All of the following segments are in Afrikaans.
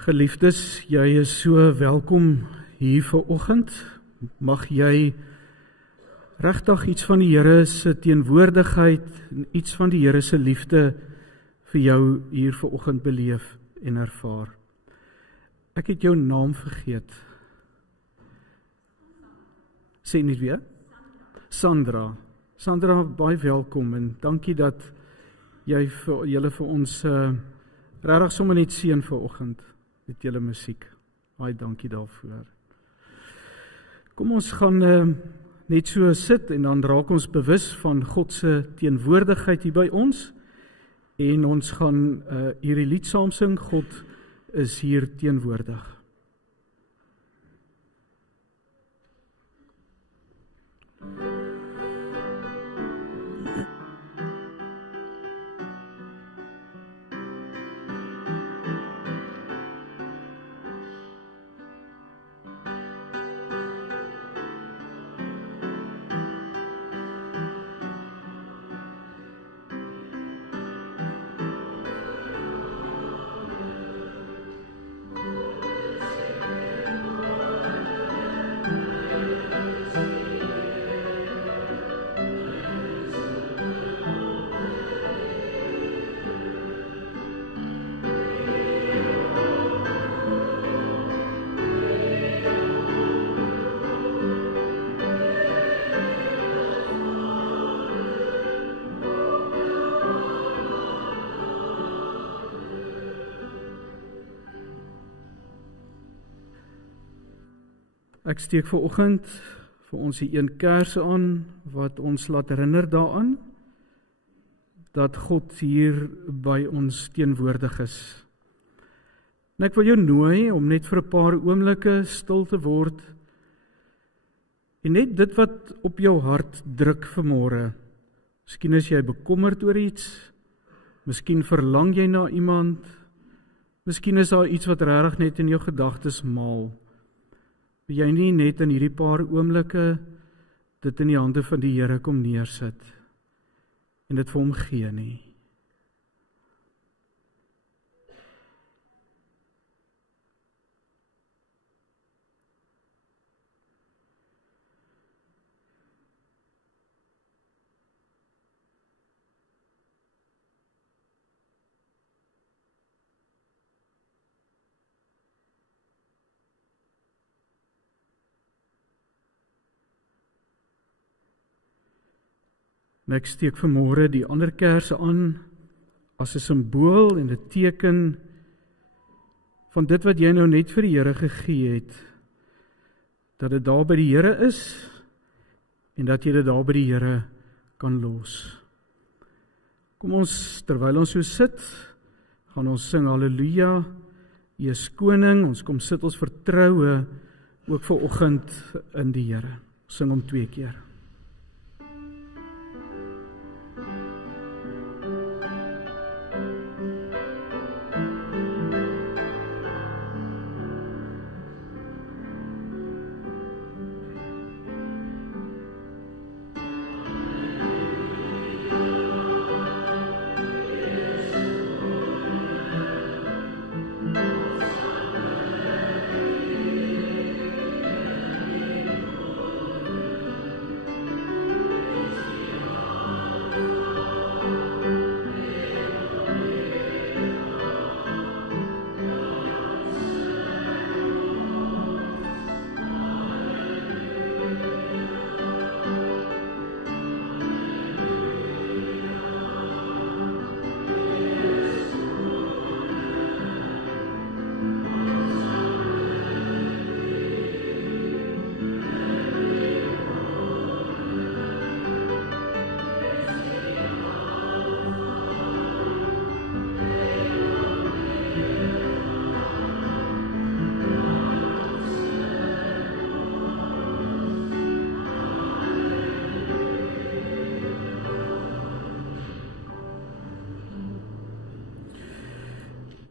Geliefdes, jy is so welkom hier vanoggend. Mag jy regtig iets van die Here se teenwoordigheid en iets van die Here se liefde vir jou hier vanoggend beleef en ervaar. Ek het jou naam vergeet. Sê net weer. Sandra. Sandra, baie welkom en dankie dat jy julle vir ons regtig sommer net seën vanoggend met julle musiek. Baie dankie daarvoor. Kom ons gaan net so sit en dan raak ons bewus van God se teenwoordigheid hier by ons en ons gaan hierdie lied saam sing, God is hier teenwoordig. Ek steek vanoggend vir ons die een kers aan wat ons laat herinner daaraan dat God hier by ons teenwoordig is. En ek wil jou nooi om net vir 'n paar oomblikke stil te word en net dit wat op jou hart druk vanmôre. Miskien is jy bekommerd oor iets, miskien verlang jy na iemand, miskien is daar iets wat regtig net in jou gedagtes maal. Wil jy nie net in hierdie paar oomblikke dit in die hande van die Here kom neersit en dit vir hom gee nie? En ek steek vanmôre die ander kerse aan as 'n simbool en 'n teken van dit wat jy nou net vir die Here gegee het, dat dit daar by die Here is en dat jy dit daar by die Here kan los. Kom ons, terwyl ons so sit, gaan ons sing Halleluja, U is koning, ons kom sit ons vertroue ook vanoggend in die Here. Ons sing hom 2 keer.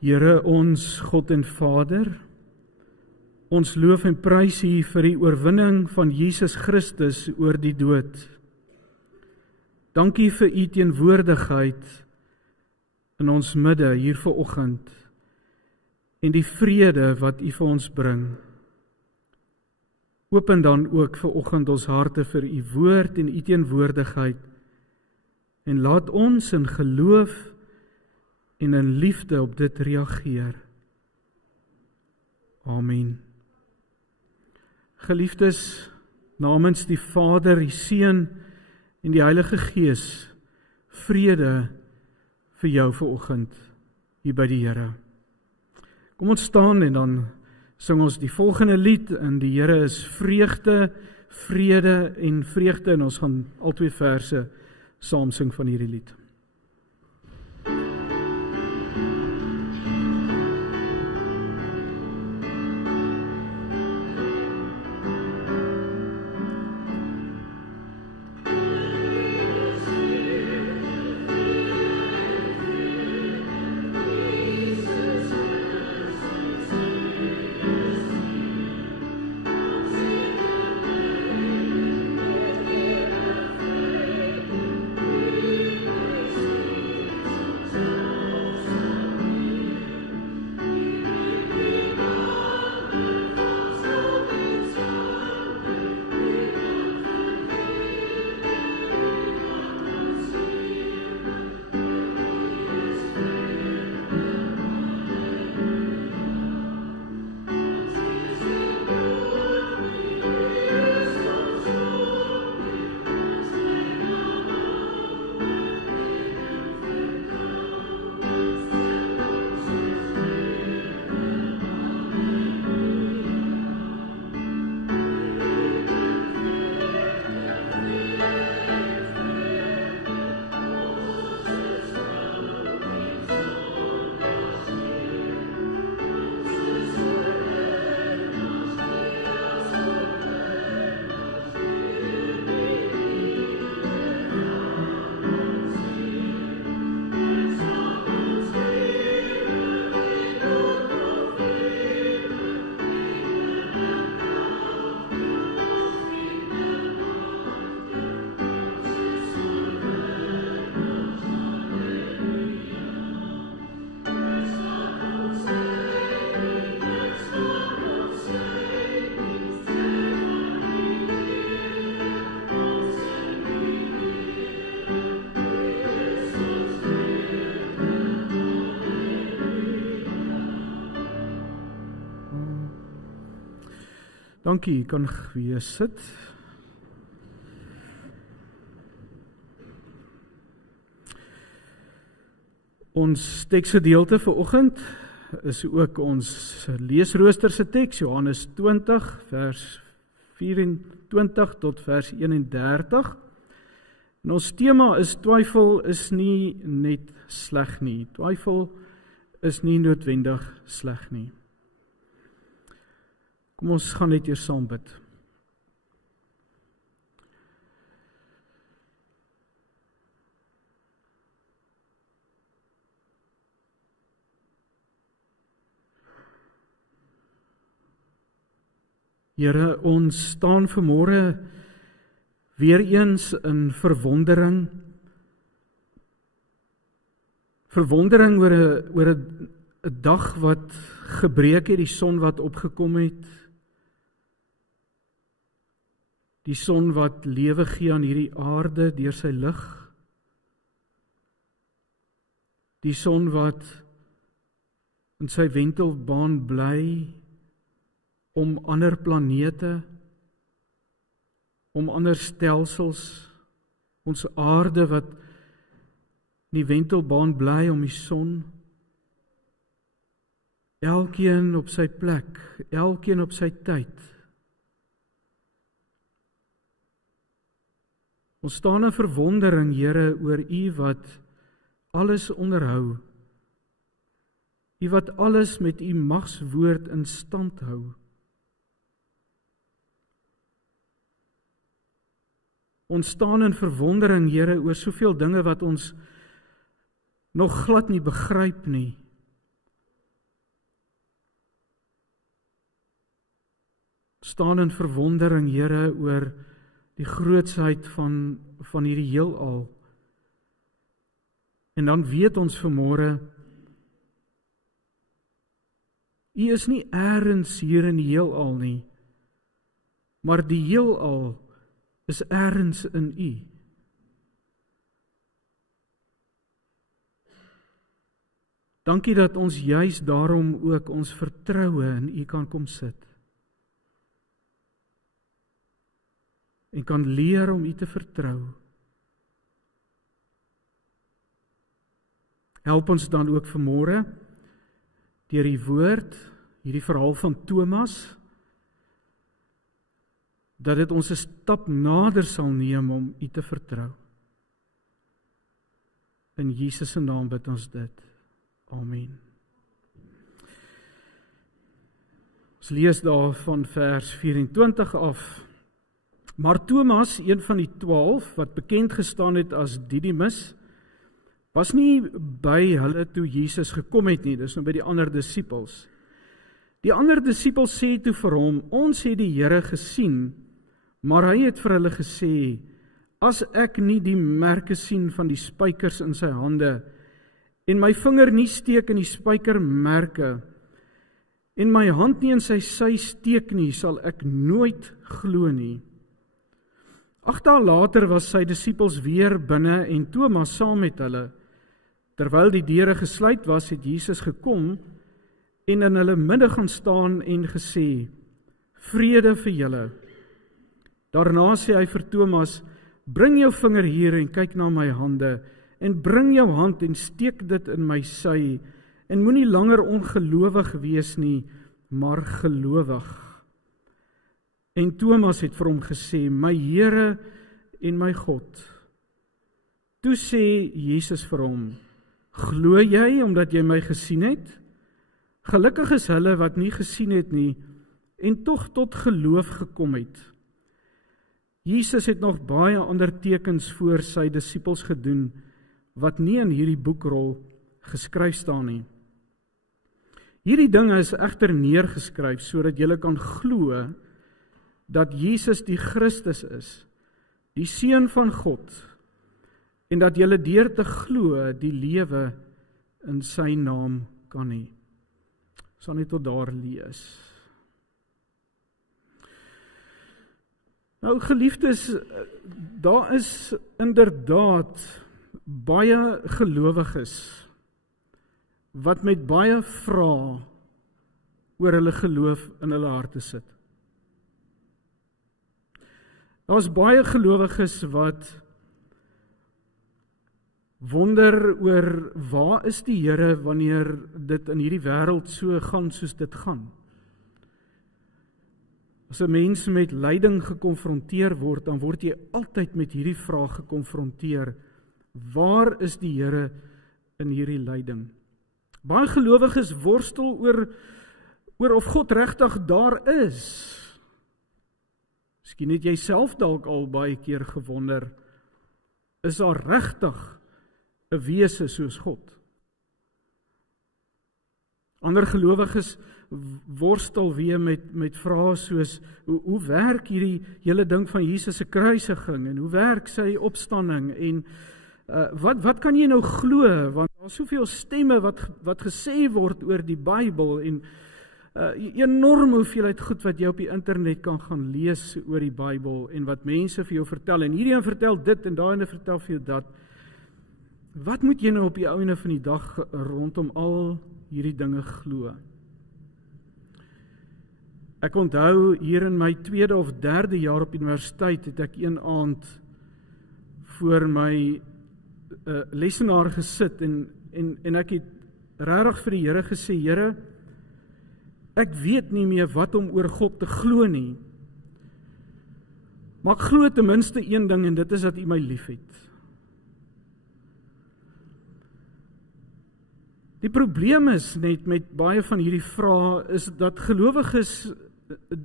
Here ons God en Vader, ons loof en prys U vir die oorwinning van Jesus Christus oor die dood. Dankie vir U teenwoordigheid in ons midde hier vanoggend. en die vrede wat U vir ons bring. Open dan ook vanoggend ons harte vir U woord en U teenwoordigheid en laat ons in geloof en in liefde op dit reageer. Amen. Geliefdes, namens die Vader, die Seun en die Heilige Gees, vrede vir jou vanoggend hier by die Here. Kom ons staan en dan sing ons die volgende lied en die Here is vreugde, vrede en vreugde en ons gaan al twee verse saam sing van hierdie lied. Dankie, kan weer sit. Ons teksgedeelte vir oggend is ook ons leesroosterse teks, Johannes 20, vers 24 tot vers 31. En ons tema is twyfel is nie net sleg nie. Twyfel is nie noodwendig sleg nie. Kom ons gaan net eers saam bid. Here, ons staan vanmôre weer eens in verwondering. Verwondering oor 'n dag wat gebreek het, die son wat opgekom het. Die son wat lewe gee aan hierdie aarde deur sy lig. Die son wat in sy wentelbaan bly om ander planete, om ander stelsels, ons aarde wat in die wentelbaan bly om die son. Elkeen op sy plek, elkeen op sy tyd. Ons staan in verwondering, Here, oor U wat alles onderhou. U wat alles met U magswoord in stand hou. Ons staan in verwondering, Here, oor soveel dinge wat ons nog glad nie begryp nie. Staan in verwondering, Here, oor die grootsheid van hierdie heelal. En dan weet ons vanmôre U is nie eers hier in die heelal nie, maar die heelal is eers in U. Dankie dat ons juis daarom ook ons vertroue in U kan kom sit. En kan leer om U te vertrou. Help ons dan ook vanmôre deur die woord, hierdie verhaal van Thomas, dat dit ons 'n stap nader sal neem om U te vertrou. In Jesus se naam bid ons dit. Amen. Ons lees daar van vers 24 af. Maar Thomas, een van die 12, wat bekend gestaan het as Didymus, was nie by hulle toe Jesus gekom het nie, dis nou by die ander disippels. Die ander disippels sê toe vir hom, ons het die Here gesien, maar hy het vir hulle gesê, as ek nie die merke sien van die spykers in sy hande, en my vinger nie steek in die spykermerke, en my hand nie in sy sy steek nie, sal ek nooit glo nie. 8 dae later was sy disippels weer binne en Thomas saam met hulle. Terwyl die deure gesluit was, het Jesus gekom en in hulle midde gaan staan en gesê, vrede vir julle. Daarna sê hy vir Thomas, bring jou vinger hier en kyk na my hande, en bring jou hand en steek dit in my sy, en moenie langer ongelowig wees nie, maar gelowig. En Thomas het vir hom gesê, my Here en my God. Toe sê Jesus vir hom, glo jy omdat jy my gesien het? Gelukkig is hulle wat nie gesien het nie, en tog tot geloof gekom het. Jesus het nog baie ander tekens voor sy disippels gedoen, wat nie in hierdie boekrol geskryf staan nie. Hierdie dinge is egter neergeskryf, sodat julle kan glo, dat Jesus die Christus is, die Seun van God, en dat julle deur te glo die lewe in sy naam kan hê. Sal net tot daar lees. Nou geliefdes, daar is inderdaad baie gelowiges wat met baie vrae oor hulle geloof in hulle harte sit. Daar's baie gelowiges wat wonder oor waar is die Here wanneer dit in hierdie wêreld so gaan soos dit gaan. As 'n mens met lyding gekonfronteer word, dan word jy altyd met hierdie vraag gekonfronteer. Waar is die Here in hierdie lyding? Baie gelowiges worstel oor of God regtig daar is. Miskien het jy self dalk al baie keer gewonder, is daar regtig 'n wese soos God? Ander gelowiges worstel weer met vrae soos, hoe werk hierdie hele ding van Jesus se kruisiging, en hoe werk sy opstanding, en wat kan jy nou glo, want daar is soveel stemme wat gesê word oor die Bybel, en enorme hoeveelheid goed wat jy op die internet kan gaan lees oor die Bybel, en wat mense vir jou vertel, en hierdie een vertel dit, en daai een vertel vir jou dat. Wat moet jy nou op die einde van die dag rondom al hierdie dinge glo? Ek onthou hier in my 2de of 3de jaar op universiteit het ek een aand voor my lesenaar gesit en ek het regtig vir die Here gesê, Here, ek weet nie meer wat om oor God te glo nie. Maar ek glo ten minste een ding, en dit is dat U my liefhet. Die probleem is net met baie van hierdie vrae is dat gelowiges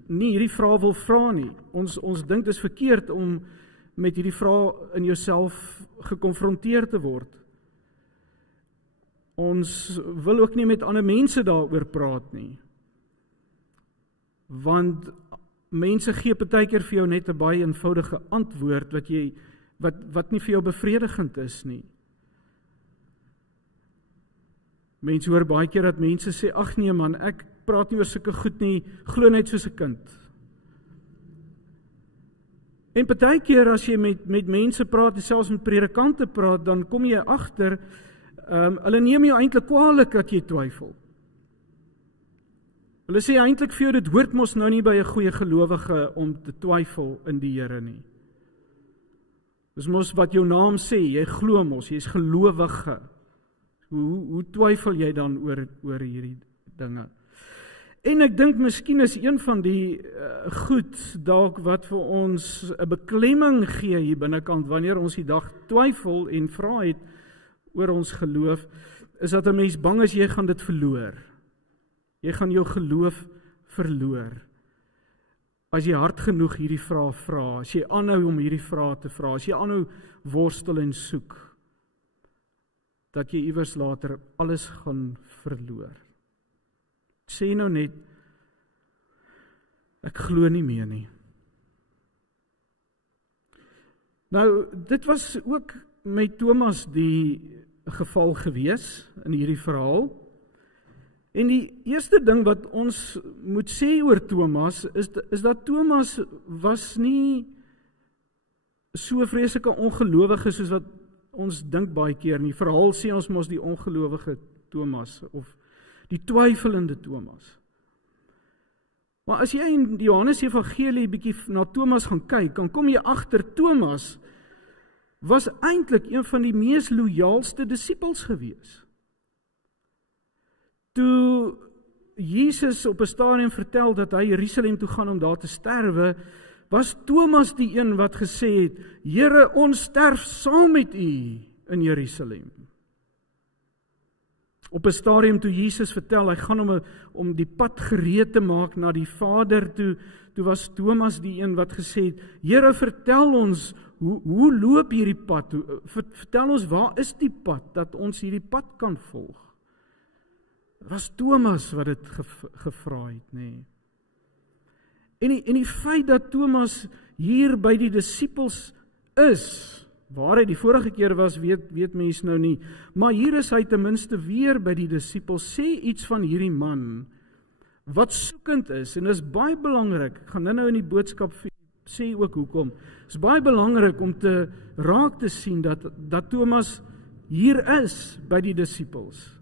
nie hierdie vrae wil vra nie. Ons dink dit is verkeerd om met hierdie vrae in jouself gekonfronteer te word. Ons wil ook nie met ander mense daaroor praat nie. Want mense gee partykeer vir jou net 'n baie eenvoudige antwoord wat nie vir jou bevredigend is nie. Mense hoor baie keer dat mense sê, ag nee man, praat nie oor sulke goed nie, glo net soos 'n kind. En partykeer as jy met mense praat, selfs met predikante praat, dan kom jy agter, hulle neem jou eintlik kwaadlik dat jy twyfel. Hulle sê eintlik vir jou, dit hoort mos nou nie by 'n goeie gelowige om te twyfel in die Here nie. Dis mos wat jou naam sê, jy glo mos, jy's gelowige. Hoe twyfel jy dan oor hierdie dinge? En ek dink miskien is een van die goed dalk wat vir ons 'n beklemming gee hier binnekant wanneer ons die dag twyfel en vra het oor ons geloof, is dat 'n mens bang is jy gaan dit verloor. Jy gaan jou geloof verloor. As jy hard genoeg hierdie vrae vra, as jy aanhou om hierdie vrae te vra, as jy aanhou worstel en soek, dat jy iewers later alles gaan verloor. Sê nou net, ek glo nie meer nie. Nou, dit was ook met Thomas die geval gewees in hierdie verhaal. En die eerste ding wat ons moet sê oor Thomas, is dat Thomas was nie so vreeslike ongelowige soos wat ons dink baie keer nie. Verhaal sê ons mos die ongelowige Thomas, of die twyfelende Thomas. Maar as jy in die Johannes Evangelie bietjie na Thomas gaan kyk, dan kom jy agter Thomas was eintlik een van die mees loyaalste disippels gewees. Toe Jesus op 'n stadium vertel dat hy Jerusalem toe gaan om daar te sterwe, was Thomas die een wat gesê het, Here, ons sterf saam met U in Jerusalem. Op 'n stadium toe Jesus vertel, hy gaan om die pad gereed te maak na die Vader, toe was Thomas die een wat gesê het, Here, vertel ons, hoe loop hierdie pad? Vertel ons, waar is die pad, dat ons hierdie pad kan volg? Was Thomas wat dit gevra het, nee. En die feit dat Thomas hier by die disippels is, waar hy die vorige keer was, weet mens nou nie, maar hier is hy ten minste weer by die disippels, sê iets van hierdie man, wat soekend is, en is baie belangrik, ek gaan nou in die boodskap sê ook hoekom, is baie belangrik om te raak te sien, dat Thomas hier is by die disippels,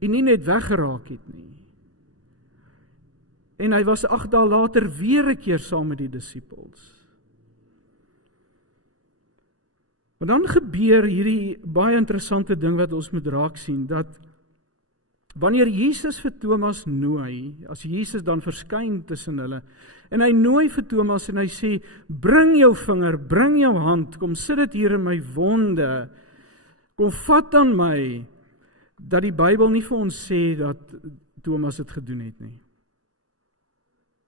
en nie net weggeraak het nie. En hy was 8 dae later weer 'n keer saam met die disippels. Maar dan gebeur hierdie baie interessante ding wat ons moet raak sien, dat wanneer Jesus vir Thomas nooi, as Jesus dan verskyn tussen hulle, en hy nooi vir Thomas en hy sê, bring jou vinger, bring jou hand, kom sit dit hier in my wonde, kom vat aan my, dat die Bybel nie vir ons sê dat Thomas dit gedoen het nie.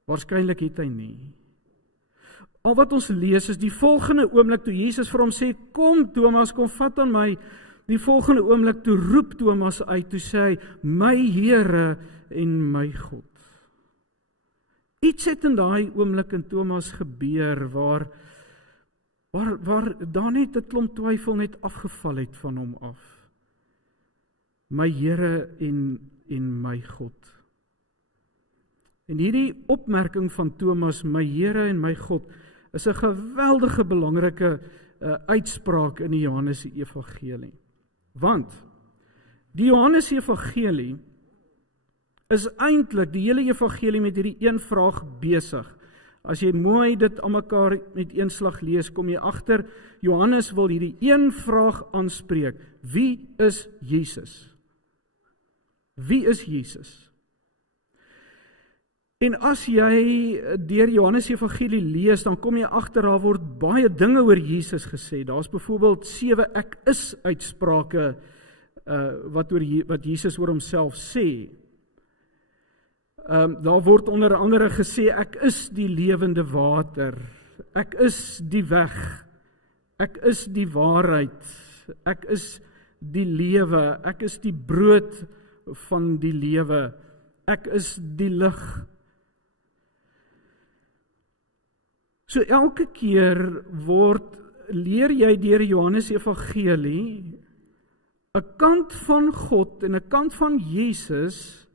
Waarskynlik het hy nie. Al wat ons lees is die volgende oomblik toe Jesus vir hom sê, kom Thomas, kom vat aan my, die volgende oomblik toe roep Thomas uit, toe sê hy, my Here en my God. Iets het in daai oomblik in Thomas gebeur, waar daar net 'n klomp twyfel net afgeval het van hom af. My Here en my God. En hierdie opmerking van Thomas, my Here en my God, is 'n geweldige belangrike uitspraak in die Johannes Evangelie. Want die Johannes Evangelie is eintlik die hele evangelie met hierdie een vraag besig. As jy mooi dit aan mekaar met een slag lees, kom jy agter, Johannes wil hierdie een vraag aanspreek. Wie is Jesus? Wie is Jesus? En as jy deur Johannes Evangelie lees, dan kom jy agter, daar word baie dinge oor Jesus gesê. Daar's byvoorbeeld 7 ek is uitsprake wat Jesus oor homself sê. Daar word onder andere gesê, ek is die lewende water, ek is die weg, ek is die waarheid, ek is die lewe, ek is die brood van die lewe, ek is die lig. So elke keer leer jy deur Johannes Evangelie 'n kant van God en 'n kant van Jesus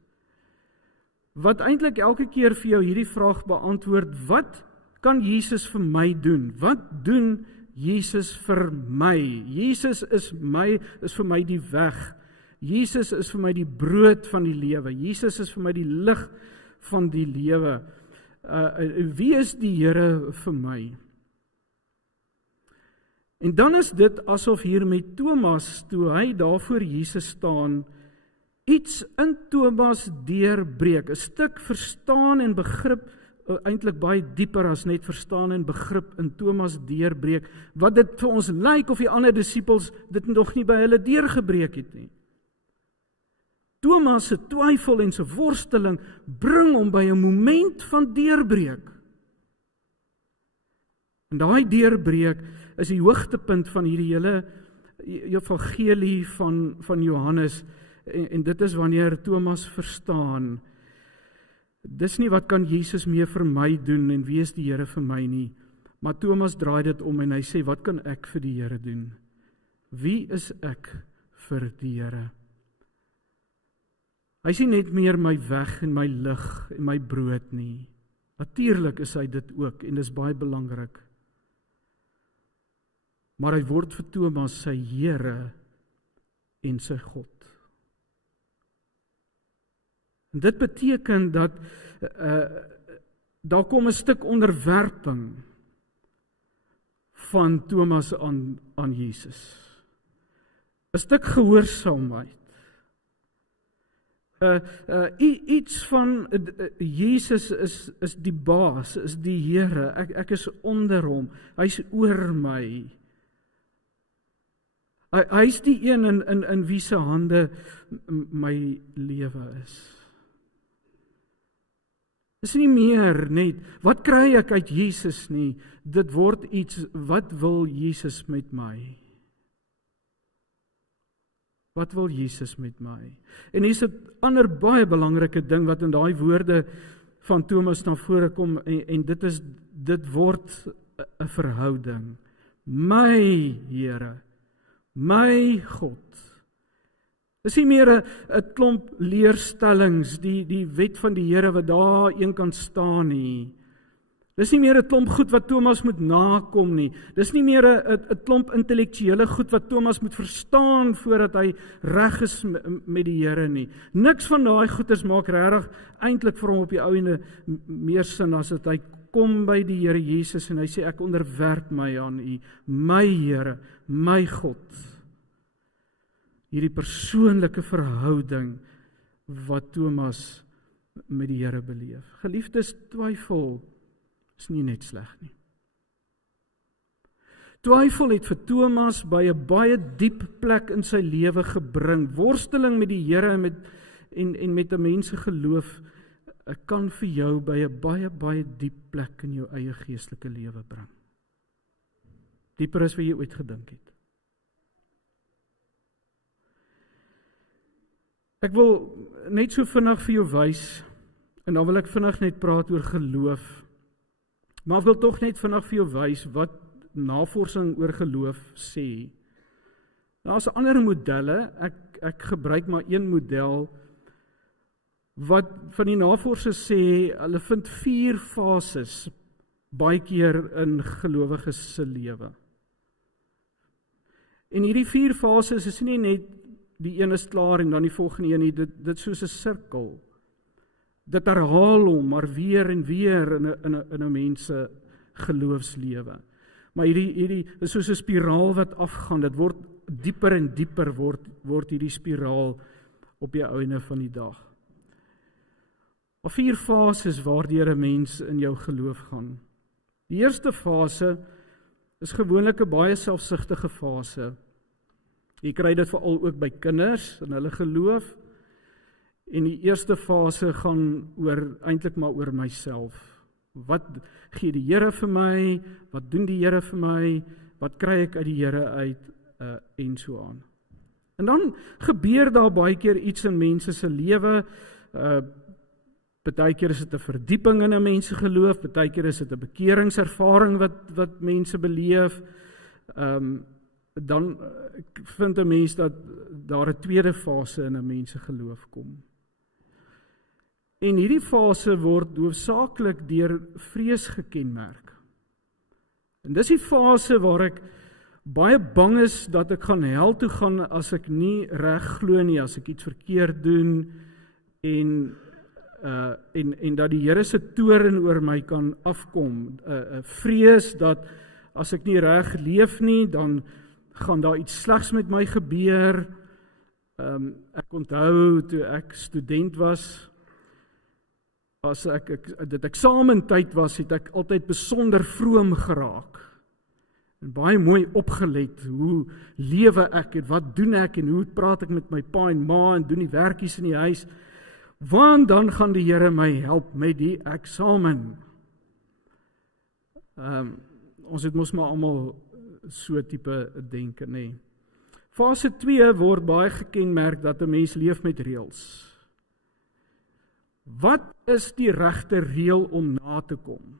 wat eintlik elke keer vir jou hierdie vraag beantwoord, wat kan Jesus vir my doen? Wat doen Jesus vir my? Jesus is vir my die weg. Jesus is vir my die brood van die lewe. Jesus is vir my die lig van die lewe. Wie is die Here vir my? En dan is dit asof hier met Thomas, toe hy daar voor Jesus staan, iets in Thomas deurbreek, 'n stuk verstaan en begrip, eintlik baie dieper as net verstaan en begrip in Thomas deurbreek, wat dit vir ons lyk of die ander disippels dit nog nie by hulle deurgebreek het nie. Thomas se twyfel en sy worsteling bring hom by 'n moment van deurbreek. En daai deurbreek is die hoogtepunt van hierdie hele evangelie van Johannes, en dit is wanneer Thomas verstaan, dis nie wat kan Jesus meer vir my doen en wie is die Here vir my nie, maar Thomas draai dit om en hy sê, wat kan ek vir die Here doen? Wie is ek vir die Here? Hy is nie net meer my weg en my lig en my brood nie. Natuurlik is hy dit ook en dis baie belangrik. Maar hy word vir Thomas sy Here en sy God. En dit beteken dat daar kom 'n stuk onderwerping van Thomas aan Jesus. 'n Stuk gehoorsaamheid. Iets van Jesus is die baas, is die Here. Ek is onder hom. Hy's oor my. Hy's die een in wie se hande my lewe is. Dis nie meer net, wat kry ek uit Jesus nie, dit word iets, wat wil Jesus met my? Wat wil Jesus met my? En hier's 'n ander baie belangrike ding wat in daai woorde van Thomas na vore kom, en dit word 'n verhouding. My Here, my God. Dis nie meer 'n klomp leerstellings, die wet van die Here wat daar een kan staan nie. Dis nie meer 'n klomp goed wat Thomas moet nakom nie. Dis nie meer 'n klomp intellektuele goed wat Thomas moet verstaan voordat hy reg is met die Here nie. Niks van daai goeders maak regtig eintlik vir hom op die ou ende meer sin as dat hy kom by die Here Jesus en hy sê, ek onderwerp my aan U, my Here, my God. Hierdie persoonlike verhouding wat Thomas met die Here beleef. Geliefdes, twyfel is nie net sleg nie. Twyfel het vir Thomas by 'n baie diep plek in sy lewe gebring. Worsteling met die Here en met 'n mens se geloof kan vir jou by 'n baie diep plek in jou eie geestelike lewe bring. Dieper as wat jy ooit gedink het. Ek wil net so vinnig vir jou wys, en dan wil ek vinnig net praat oor geloof. Maar ek wil tog net vinnig vir jou wys wat navorsing oor geloof sê. Daar's ander modelle, ek gebruik maar een model, wat van die navorsers sê, hulle vind 4 fases baie keer in gelowiges se lewe. En hierdie 4 fases is nie net die een is klaar en dan die volgende een nie, dit soos 'n sirkel. Dit herhaal hom maar weer en weer in 'n mens se geloofslewe. Maar hierdie is soos 'n spiraal wat afgaan, dit word dieper en dieper word hierdie spiraal op die einde van die dag. 4 fases waardeur 'n mens in jou geloof gaan. Die eerste fase is gewoonlik 'n baie selfsugtige fase. Jy kry dit veral ook by kinders in hulle geloof. En die eerste fase gaan eintlik maar oor myself. Wat gee die Here vir my? Wat doen die Here vir my? Wat kry ek uit die Here uit? En so aan. En dan gebeur daar baie keer iets in mense se lewe. Partykeer is dit 'n verdieping in 'n mens se geloof, partykeer is dit 'n bekeringservaring wat mense beleef. Dan vind 'n mens dat daar 'n tweede fase in 'n mens se geloof kom. En hierdie fase word hoofsaaklik deur vrees gekenmerk. En dis die fase waar ek baie bang is dat ek gaan hel toe gaan as ek nie reg glo nie, as ek iets verkeerd doen en dat die Here se toorn oor my kan afkom. Vrees dat as ek nie reg leef nie, dan gaan daar iets slegs met my gebeur. Ek onthou toe ek student was, as dit eksamentyd was, het ek altyd besonder vroom geraak. En baie mooi opgelet, hoe lewe ek en wat doen ek en hoe praat ek met my pa en ma en doen die werkies in die huis, want dan gaan die Here my help met die eksamen. Ons het mos maar almal so tipe denke, nê. Fase 2 word baie gekenmerk dat 'n mens leef met reëls. Wat is die regte reël om na te kom?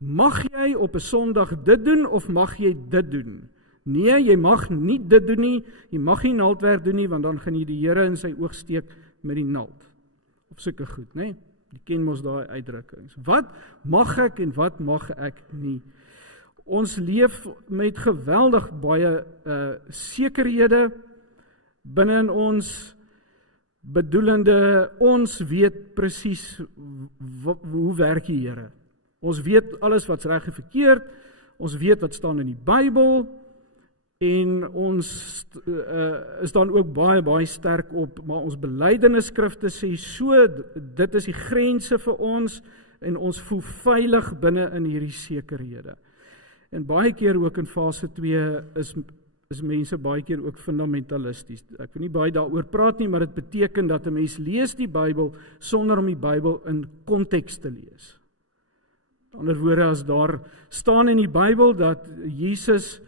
Mag jy op 'n Sondag dit doen of mag jy dit doen? Nee, jy mag nie dit doen nie, jy mag nie naaldwerk doen nie, want dan gaan jy die Here in sy oog steek met die naald. Of sulke goed, né? Jy ken mos daai uitdrukkings. Wat mag ek en wat mag ek nie? Ons leef met geweldig baie sekerhede binne in ons, bedoelende, ons weet presies hoe werk die Here. Ons weet alles wat's reg en verkeerd, ons weet wat staan in die Bybel, en ons is dan ook baie sterk op, maar ons belydenisskrifte sê so, dit is die grense vir ons, en ons voel veilig binne in hierdie sekerhede. En baie keer ook in fase 2 is mense baie keer ook fundamentalisties. Ek wil nie baie daaroor praat nie, maar dit beteken dat 'n mens lees die Bybel sonder om die Bybel in konteks te lees. Met ander woorde, as daar staan in die Bybel dat Jesus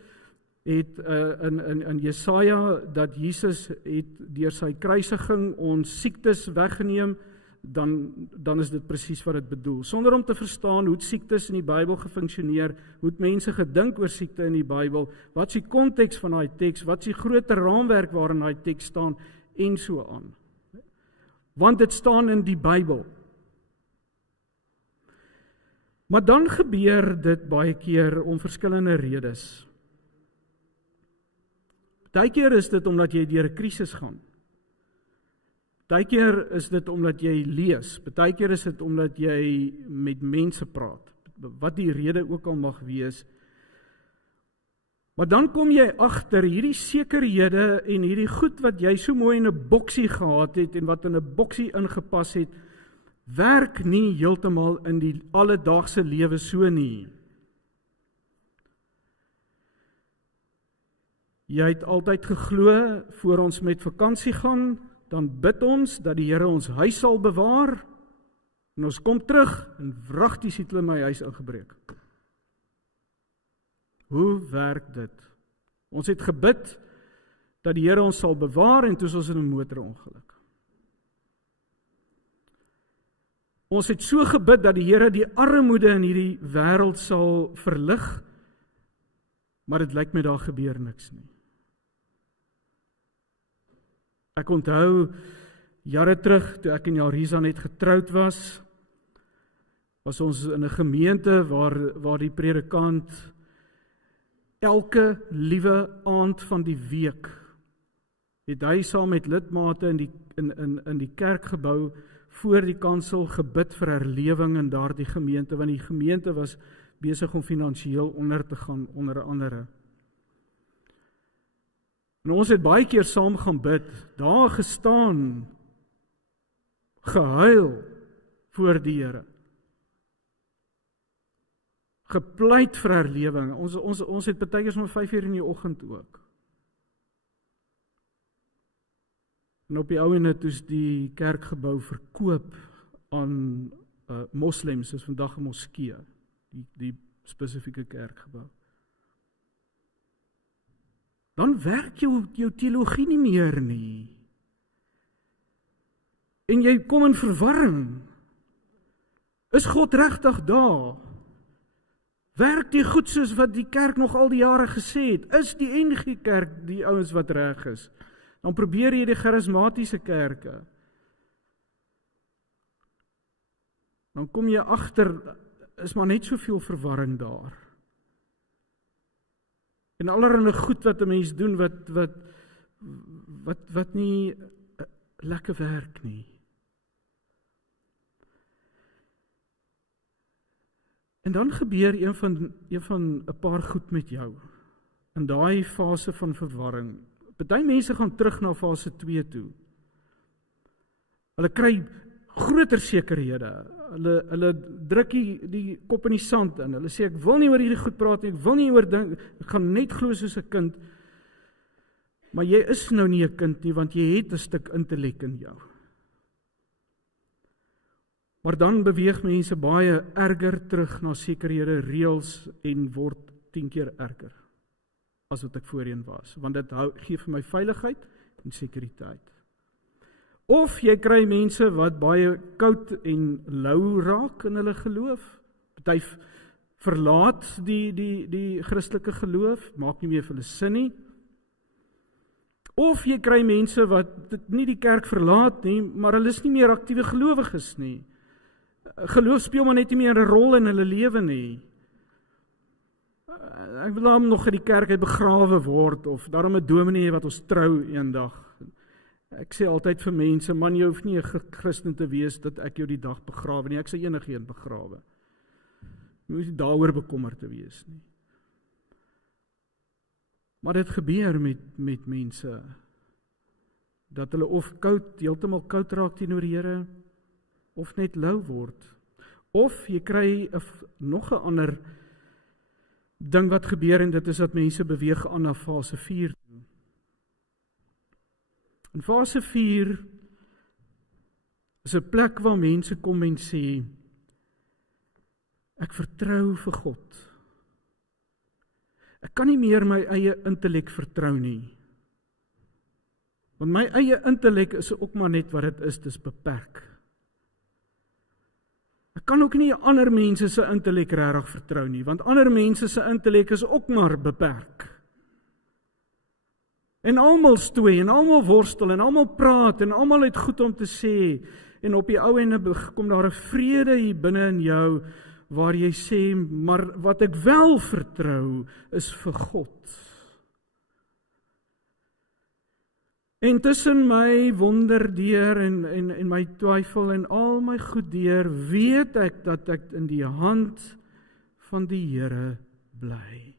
het in Jesaja, dat Jesus het deur sy kruisiging ons siektes weggeneem, dan is dit presies wat dit bedoel. Sonder om te verstaan hoe siektes in die Bybel gefunksioneer, hoe mense gedink oor siekte in die Bybel, wat is die konteks van daai teks, wat is die groter raamwerk waarin daai teks staan, en so aan. Want dit staan in die Bybel. Maar dan gebeur dit baie keer om verskillende redes. Partykeer is dit omdat jy deur 'n krisis gaan. Partykeer is dit omdat jy lees. Partykeer is dit omdat jy met mense praat. Wat die rede ook al mag wees. Maar dan kom jy agter hierdie sekerhede en hierdie goed wat jy so mooi in 'n boksie gehad het en wat in 'n boksie ingepas het, werk nie heeltemal in die alledaagse lewe so nie. Jy het altyd geglo, voor ons met vakansie gaan, dan bid ons dat die Here ons huis sal bewaar, en ons kom terug, en wragties het hulle my huis ingebreek. Hoe werk dit? Ons het gebid, dat die Here ons sal bewaar, en toe is ons in 'n motorongeluk. Ons het so gebid, dat die Here die armoede in hierdie wêreld sal verlig, maar dit lyk my daar gebeur niks nie. Ek onthou, jare terug, toe ek en Jarisa net getroud was ons in 'n gemeente waar die predikant elke liewe aand van die week het hy saam met lidmate in die kerkgebou voor die kansel gebid vir herlewing in daardie gemeente, want die gemeente was besig om finansiëel onder te gaan, onder andere. En ons het baie keer saam gaan bid, daar gestaan, gehuil voor die Here. Gepleit vir herlewing. Ons het partykeer om 5:00 in die oggend ook. En op die ou ene toes die kerkgebou verkoop aan moslems, is vandag 'n moskee, die spesifieke kerkgebou. Dan werk jou teologie nie meer nie. En jy kom in verwarring. Is God regtig daar? Werk die goed soos wat die kerk nog al die jare gesê het? Is die NG Kerk die ouens wat reg is? Dan probeer jy die charismatiese kerke. Dan kom jy agter, is maar net soveel verwarring daar. En allerhande goed wat 'n mens doen wat nie lekker werk nie. En dan gebeur een van 'n paar goed met jou in daai fase van verwarring. Party mense gaan terug na fase 2 toe. Hulle kry groter sekerhede. Hulle druk die kop in die sand in. Hulle sê, ek wil nie oor hierdie goed praat nie, ek wil nie oor dink, ek gaan net glo soos 'n kind. Maar jy is nou nie 'n kind nie, want jy het 'n stuk intellek in jou. Maar dan beweeg mense baie erger terug na sekerhede, reëls en word 10 keer erger as wat ek voorheen was, want dit gee vir my veiligheid en sekuriteit. Of jy kry mense wat baie koud en lou raak in hulle geloof. Party verlaat die Christelike geloof, maak nie meer vir hulle sin nie. Of jy kry mense wat nie die kerk verlaat nie, maar hulle is nie meer aktiewe gelowiges nie. Geloof speel maar net nie meer 'n rol in hulle lewe nie. Ek wil hom nog in die kerk uit begrawe word, of daarom 'n dominee wat ons trou eendag. Ek sê altyd vir mense, man, jy hoef nie 'n Christen te wees dat ek jou die dag begrawe nie, ek sê enigiemand begrawe. Jy hoef nie daaroor bekommerd te wees nie. Maar dit gebeur met mense, dat hulle of heeltemal koud raak teenoor die Here, of net lou word. Of jy kry nog 'n ander ding wat gebeur, en dit is dat mense beweeg aan na fase 4 toe. In fase 4 is 'n plek waar mense kom en sê, ek vertrou vir God. Ek kan nie meer my eie intellek vertrou nie. Want my eie intellek is ook maar net wat dit is, dis beperk. Ek kan ook nie ander mense se intellek regtig vertrou nie, want ander mense se intellek is ook maar beperk. En almal stoei, en almal worstel, en almal praat, en almal het goed om te sê, en op die ou ende kom daar 'n vrede hier binne in jou, waar jy sê, maar wat ek wel vertrou, is vir God. En tussen my wonderdeur en my twyfel en al my goed deur, weet ek dat ek in die hand van die Here bly.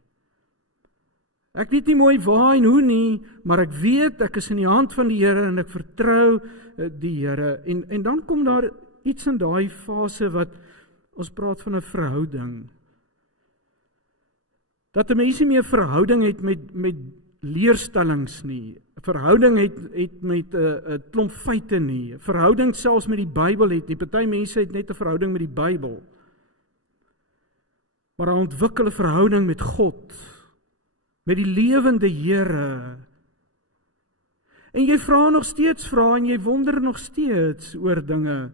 Ek weet nie mooi waar en hoe nie, maar ek weet ek is in die hand van die Here en ek vertrou die Here. En dan kom daar iets in daai fase wat ons praat van 'n verhouding. Dat 'n mens nie meer verhouding het met leerstellings nie. Verhouding het met 'n klomp feite nie. Verhouding selfs met die Bybel het nie. Party mense het net 'n verhouding met die Bybel. Maar hulle ontwikkel 'n verhouding met God, met die lewende Here. En jy vra nog steeds vrae en jy wonder nog steeds oor dinge.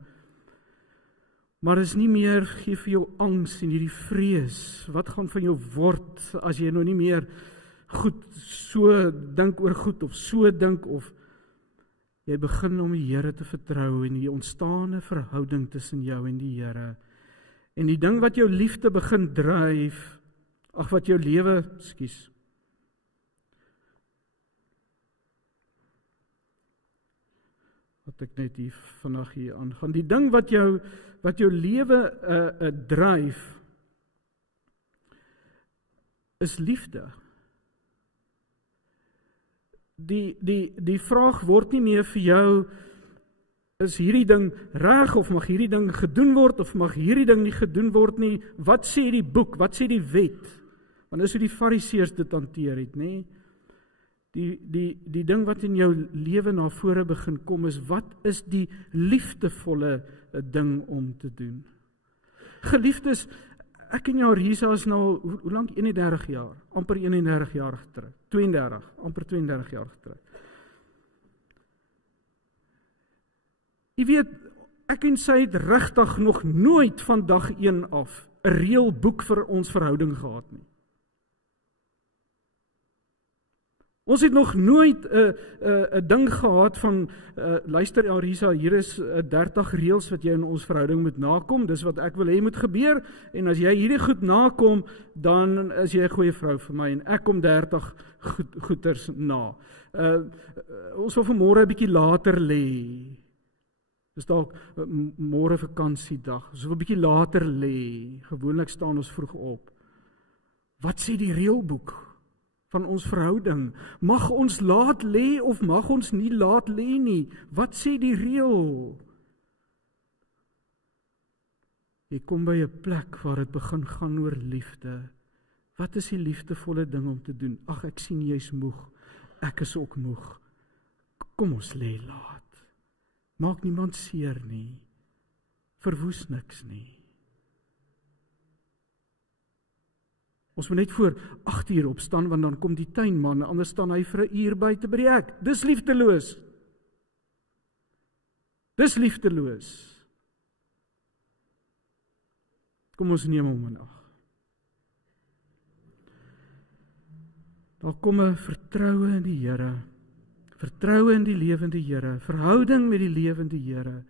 Maar is nie meer gee vir jou angs en hierdie vrees. Wat gaan van jou word as jy nou nie meer goed so dink oor goed of so dink, of jy begin om die Here te vertrou en die ontstaande verhouding tussen jou en die Here. En die ding wat jou liefde begin dryf, wat jou lewe, wat ek net hier vandag hier aangaan. Die ding wat jou lewe dryf, is liefde. Die vraag word nie meer vir jou, is hierdie ding reg, of mag hierdie ding gedoen word, of mag hierdie ding nie gedoen word nie. Wat sê die boek, wat sê die wet? Want dis hoe die Fariseërs dit hanteer het, nê? Die ding wat in jou lewe na vore begin kom is, wat is die liefdevolle ding om te doen? Geliefdes, ek en jou Risa is nou, hoe lang? 31 jaar, amper 31 jaar getroud, 32, amper 32 jaar getroud. Jy weet, ek en sy het regtig nog nooit van dag 1 af 'n reël boek vir ons verhouding gehad nie. Ons het nog nooit 'n ding gehad van, luister Arisa, hier is 30 reëls wat jy in ons verhouding moet nakom, dis wat ek wil hê moet gebeur, en as jy hierdie goed nakom, dan is jy 'n goeie vrou vir my, en ek kom 30 goeters na. Ons wil vanmôre 'n bietjie later lê. Dis dalk môre vakansiedag, ons wil 'n bietjie later lê. Gewoonlik staan ons vroeg op. Wat sê die reëlboek van ons verhouding? Mag ons laat lê of mag ons nie laat lê nie? Wat sê die reël? Jy kom by 'n plek waar dit begin gaan oor liefde. Wat is die liefdevolle ding om te doen? Ag, ek sien jy's moeg. Ek is ook moeg. Kom ons lê laat. Maak niemand seer nie. Verwoes niks nie. Ons moet net voor 8 uur opstaan, want dan kom die tuinman, anders staan hy vir 1 uur buite by die hek. Dis liefdeloos. Dis liefdeloos. Kom ons neem hom in ag. Daar kom 'n vertroue in die Here. Vertroue in die lewende Here. Verhouding met die lewende Here.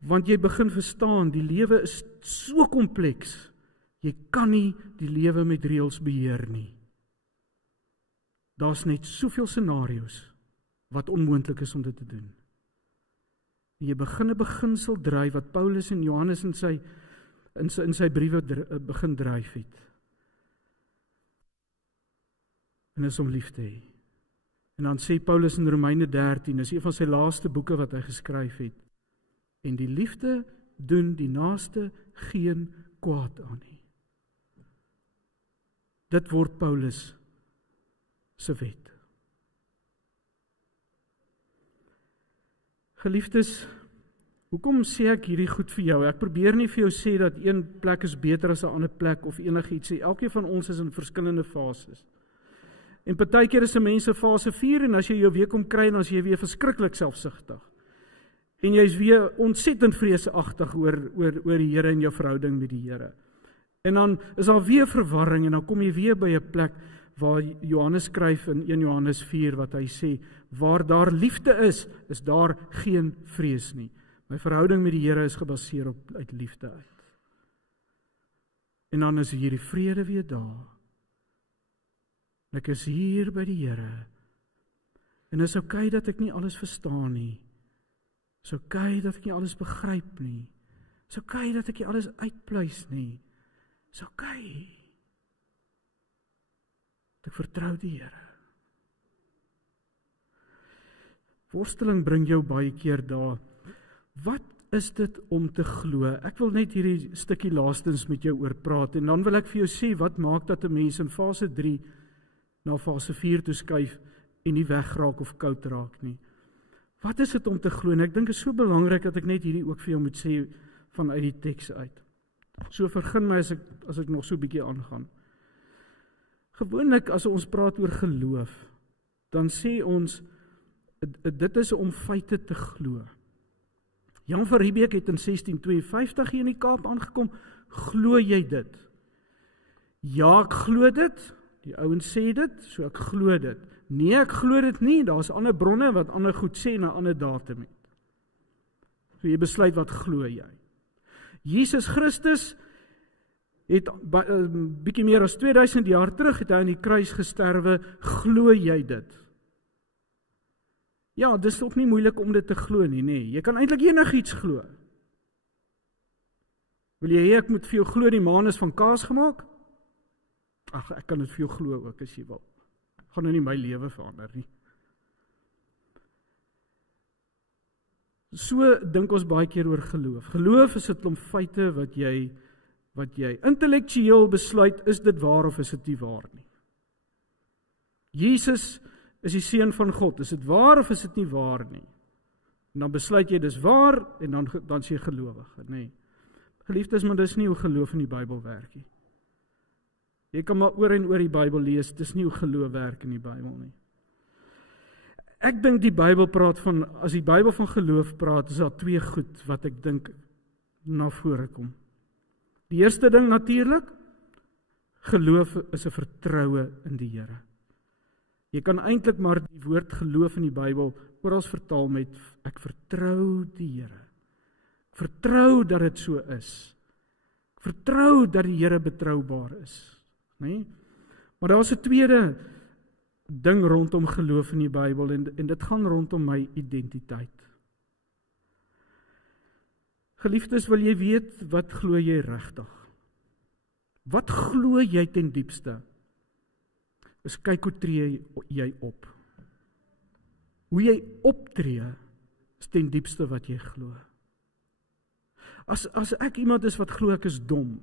Want jy begin verstaan, die lewe is so kompleks. Jy kan nie die lewe met reëls beheer nie. Daar's net soveel scenario's wat onmoontlik is om dit te doen. En jy begin 'n beginsel dryf wat Paulus en Johannes in sy briewe begin dryf het. En is om lief te hê. En dan sê Paulus in Romeine 13, is een van sy laaste boeke wat hy geskryf het. En die liefde doen die naaste geen kwaad aan nie. Dit word Paulus se wet. Geliefdes, hoekom sê ek hierdie goed vir jou? Ek probeer nie vir jou sê dat een plek is beter as 'n ander plek of enigiets nie. Elkeen van ons is in verskillende fases. En partykeer is 'n mens in fase 4 en as jy jou weer kom kry, dan is jy weer verskriklik selfsugtig. En jy's weer ontsettend vreesagtig oor die Here en jou verhouding met die Here. En dan is daar weer verwarring en dan kom jy weer by 'n plek waar Johannes skryf in 1 Johannes 4 wat hy sê, waar daar liefde is daar geen vrees nie. My verhouding met die Here is gebaseer uit liefde uit. En dan is hier die vrede weer daar. Ek is hier by die Here. En is okay dat ek nie alles verstaan nie. Is okay dat ek nie alles begryp nie. Is okay dat ek nie alles uitpleis nie. Is okay. Ek vertrou die Here. Worsteling bring jou baie keer daar. Wat is dit om te glo? Ek wil net hierdie stukkie laastens met jou oor praat en dan wil ek vir jou sê wat maak dat 'n mens in fase 3 na fase 4 toe skuif en nie wegraak of koud raak nie. Wat is dit om te glo? En ek dink dit is so belangrik dat ek net hierdie ook vir jou moet sê vanuit die teks uit. So vergun my as ek nog so 'n bietjie aangaan. Gewoonlik as ons praat oor geloof, dan sê ons dit is om feite te glo. Jan van Riebeeck het in 1652 hier in die Kaap aangekom. Glo jy dit? Ja, ek glo dit. Die ouens sê dit, so ek glo dit. Nee, ek glo dit nie. Daar's ander bronne wat ander goed sê na ander datum het. So jy besluit wat glo jy. Jesus Christus het bietjie meer as 2000 jaar terug het hy aan die kruis gesterwe. Glo jy dit? Ja, dis ook nie moeilik om dit te glo nie, nee. Jy kan eintlik enigiets glo. Wil jy hê ek moet vir jou glo die maan is van kaas gemaak? Ag, ek kan dit vir jou glo ook as jy wil. Gaan nou nie my lewe verander nie. So dink ons baie keer oor geloof. Geloof is 'n klomp feite wat jy intellektueel besluit, is dit waar of is dit nie waar nie. Jesus is die seun van God, is dit waar of is dit nie waar nie? En dan besluit jy dis waar en dan is jy gelowige, nê. Geliefdes, maar dis nie hoe geloof in die Bybel werk nie. Jy kan maar oor en oor die Bybel lees, dis nie hoe geloof werk in die Bybel nie. Ek dink die Bybel praat van, as die Bybel van geloof praat, is daar 2 goed wat ek dink na vore kom. Die eerste ding natuurlik, geloof is 'n vertroue in die Here. Jy kan eintlik maar die woord geloof in die Bybel oral vertaal met ek vertrou die Here. Ek vertrou dat dit so is. Ek vertrou dat die Here betroubaar is, né? Maar daar is 'n tweede ding rondom geloof in die Bybel en dit gaan rondom my identiteit. Geliefdes, wil jy weet wat glo jy regtig? Wat glo jy ten diepste? Is kyk hoe tree jy op. Hoe jy optree is ten diepste wat jy glo. As ek iemand is wat glo ek is dom,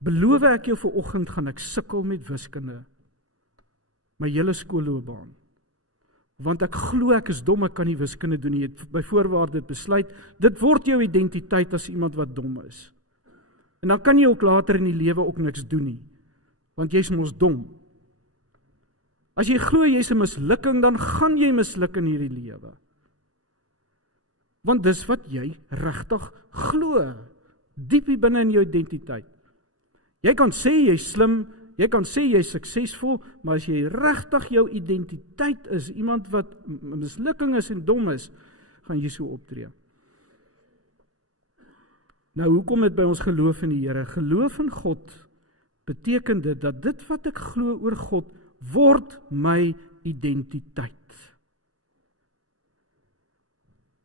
beloof ek jou vanoggend gaan ek sukkel met wiskunde, my hele skoolloopbaan. Want ek glo ek is dom, ek kan nie wiskunde doen nie. By voorwaarde dit besluit, dit word jou identiteit as iemand wat dom is. En dan kan jy ook later in die lewe ook niks doen nie, want jy's mos dom. As jy glo jy's 'n mislukking, dan gaan jy misluk in hierdie lewe. Want dis wat jy regtig glo, diep hier binne in jou identiteit. Jy kan sê jy's slim, jy kan sê jy's suksesvol, maar as jy regtig jou identiteit is, iemand wat 'n mislukking is en dom is, gaan jy so optree. Nou, hoekom dit by ons geloof in die Here? Geloof in God beteken dat dit wat ek glo oor God word my identiteit.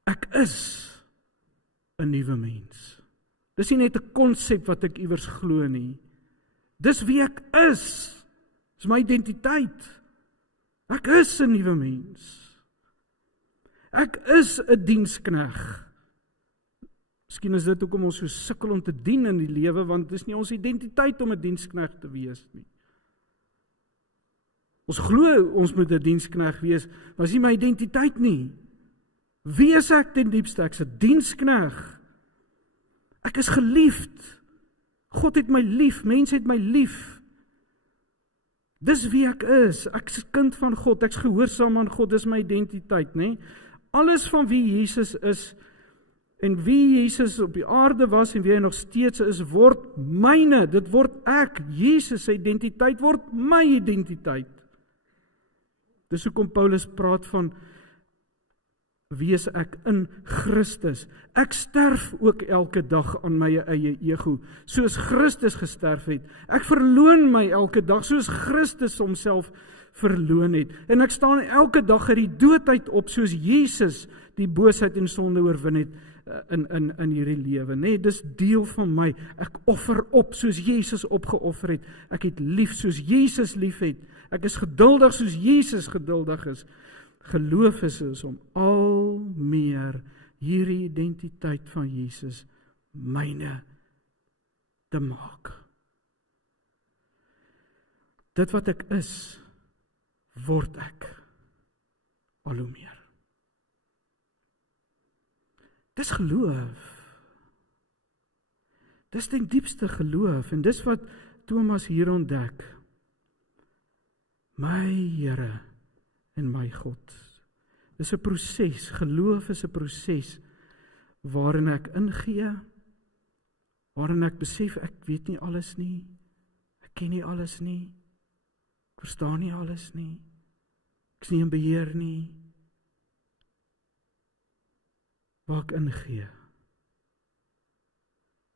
Ek is 'n nuwe mens. Dis nie net 'n konsep wat ek iewers glo nie. Dis wie ek is. Dis my identiteit. Ek is 'n nuwe mens. Ek is 'n dienskneg. Miskien is dit hoekom ons so sukkel om te dien in die lewe, want dis nie ons identiteit om 'n dienskneg te wees nie. Ons glo ons moet 'n dienskneg wees, maar dis nie my identiteit nie. Wie is ek ten diepste? Ek's 'n dienskneg. Ek is geliefd. God het my lief, mense het my lief. Dis wie ek is. Ek's 'n kind van God, ek's gehoorsaam aan God, dis my identiteit, né? Alles van wie Jesus is en wie Jesus op die aarde was en wie hy nog steeds is, word myne. Dit word ek. Jesus se identiteit word my identiteit. Dis hoekom Paulus praat van wie is ek in Christus. Ek sterf ook elke dag aan my eie ego, soos Christus gesterf het. Ek verloon my elke dag, soos Christus homself verloon het. En ek staan elke dag uit die dood uit op, soos Jesus die boosheid en sonde oorwin het in hierdie lewe. Nee, dis deel van my. Ek offer op, soos Jesus opgeoffer het. Ek het lief, soos Jesus lief het. Ek is geduldig, soos Jesus geduldig is. Geloof is om al meer hierdie identiteit van Jesus myne te maak. Dit wat ek is, word ek al hoe meer. Dis geloof. Dis die diepste geloof en dis wat Thomas hier ontdek. My Here en my God. Dis 'n proses, geloof is 'n proses waarin ek ingee, waarin ek besef ek weet nie alles nie, ek ken nie alles nie, ek verstaan nie alles nie, ek is nie in beheer nie, waar ek ingee,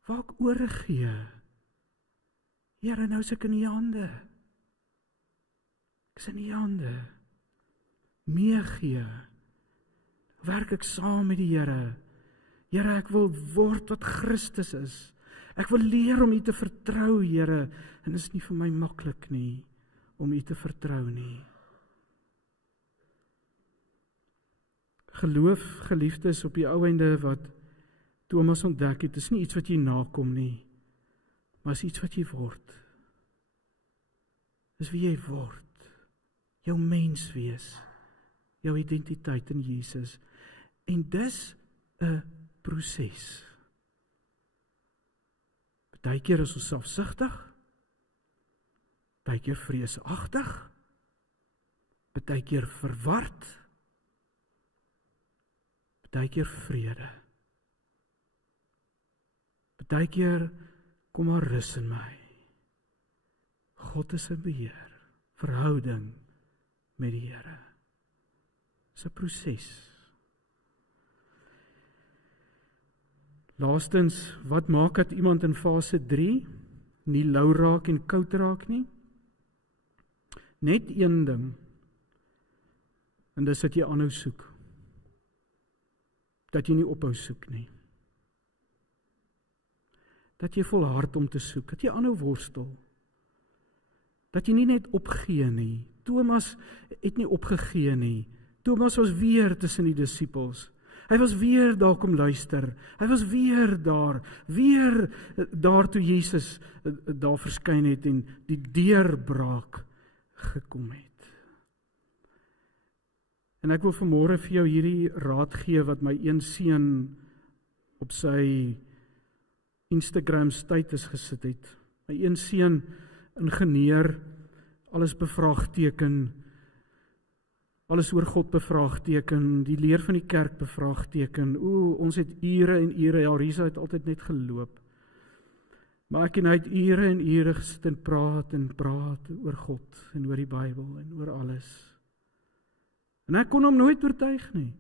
waar ek oorgee. Here, nou is ek in U hande. Ek is in U hande. Meegee. Werk ek saam met die Here. Here, ek wil word wat Christus is. Ek wil leer om U te vertrou, Here. En dit is nie vir my maklik nie, om U te vertrou nie. Geloof, geliefdes, op die ou einde wat Thomas ontdek het, is nie iets wat jy nakom nie, maar is iets wat jy word. Dis wie jy word. Jou mens wees. Jou identiteit in Jesus. En dis 'n proses. Partykeer is ons selfsugtig, partykeer vreesagtig, partykeer verward, partykeer vrede. Partykeer kom maar rus in my. God is in beheer. Verhouding met die Here. Dis 'n proses. Laastens, wat maak dat iemand in fase 3 nie lou raak en koud raak nie? Net een ding, en dis dat jy aanhou soek. Dat jy nie ophou soek nie. Dat jy volhard om te soek, dat jy aanhou worstel. Dat jy nie net opgee nie. Thomas het nie opgegee nie. Thomas was weer tussen die disippels. Hy was weer daar kom luister. Hy was weer daar toe Jesus daar verskyn het en die deurbraak gekom het. En ek wil vanmôre vir jou hierdie raad gee wat my een seun op sy Instagram status gesit het. My een seun, ingenieur, alles bevraagteken, alles oor God bevraagteken, die leer van die kerk bevraagteken. Ons het ure en ure, Risa het altyd net geloop. Maar ek en hy het ure en ure gesit en praat oor God en oor die Bybel en oor alles. En ek kon hom nooit oortuig nie.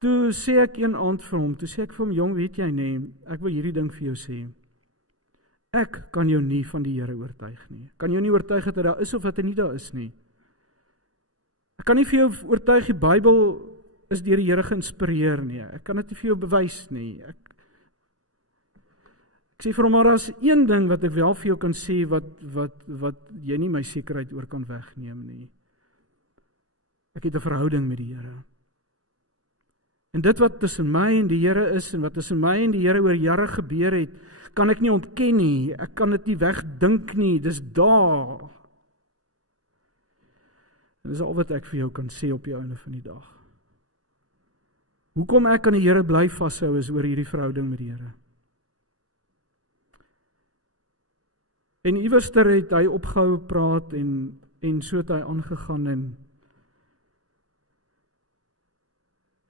Toe sê ek een aand vir hom, toe sê ek vir hom, jong, weet jy nie, ek wil hierdie ding vir jou sê. Ek kan jou nie van die Here oortuig nie. Ek kan jou nie oortuig dat hy daar is of dat hy nie daar is nie. Ek kan nie vir jou oortuig die Bybel is deur die Here geïnspireer nie. Ek kan dit nie vir jou bewys nie. Ek sê vir hom, maar daar's een ding wat ek wel vir jou kan sê wat jy nie my sekerheid oor kan wegneem nie. Ek het 'n verhouding met die Here. En dit wat tussen my en die Here is, en wat tussen my en die Here oor jare gebeur het, kan ek nie ontken nie, ek kan dit nie wegdink nie, dis daar. En dis al wat ek vir jou kan sê op die einde van die dag. Hoekom ek aan die Here bly vashou is oor hierdie verhouding met die Here. En iewerster het hy opgehou praat en so het hy aangegaan en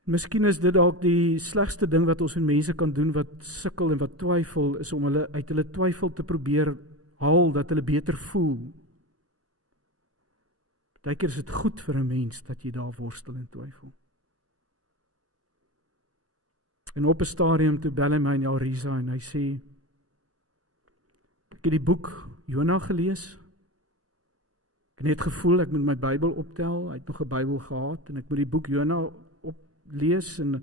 miskien is dit dalk die slegste ding wat ons met mense kan doen wat sukkel en wat twyfel, is om hulle uit hulle twyfel te probeer haal, dat hulle beter voel. Partykeer is dit goed vir 'n mens dat jy daar worstel en twyfel. En op 'n stadium toe bel hy my en Risa en hy sê, ek het die boek Jona gelees. Ek het net gevoel ek moet my Bybel optel, hy het nog 'n Bybel gehad en ek moet die boek Jona lees en